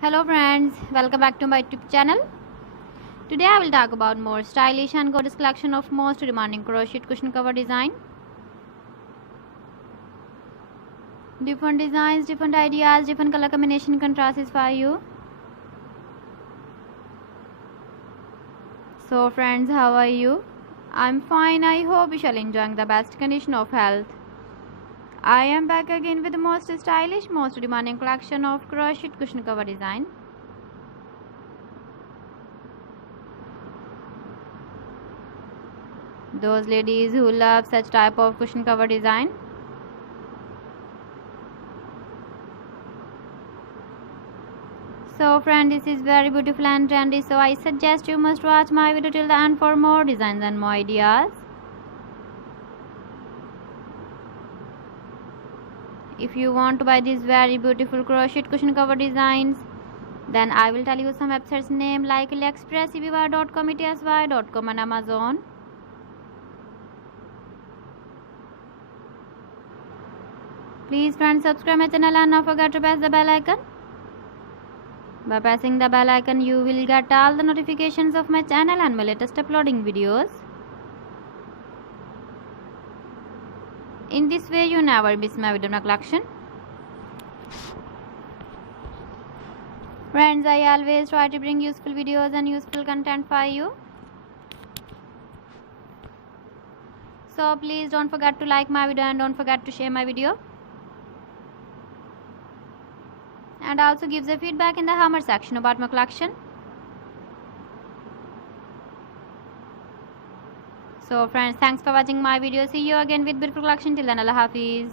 Hello friends, welcome back to my YouTube channel. Today I will talk about more stylish and gorgeous collection of most demanding crochet cushion cover design. Different designs, different ideas, different color combination contrasts for you. So friends, how are you? I'm fine. I hope you shall enjoying the best condition of health. I am back again with the most stylish, most demanding collection of crochet cushion cover design. Those ladies who love such type of cushion cover design. So friend, this is very beautiful and trendy, so I suggest you must watch my video till the end for more designs and more ideas. If you want to buy these very beautiful crochet cushion cover designs, then I will tell you some websites name like AliExpress, eBay.com, etsy.com and Amazon. Please friends, subscribe my channel and don't forget to press the bell icon. By pressing the bell icon, you will get all the notifications of my channel and my latest uploading videos. In this way, you never miss my video collection. Friends, I always try to bring useful videos and useful content for you. So please don't forget to like my video and don't forget to share my video. And also give the feedback in the comment section about my collection. So friends, thanks for watching my video. See you again with beautiful collection. Till then, Allah Hafiz.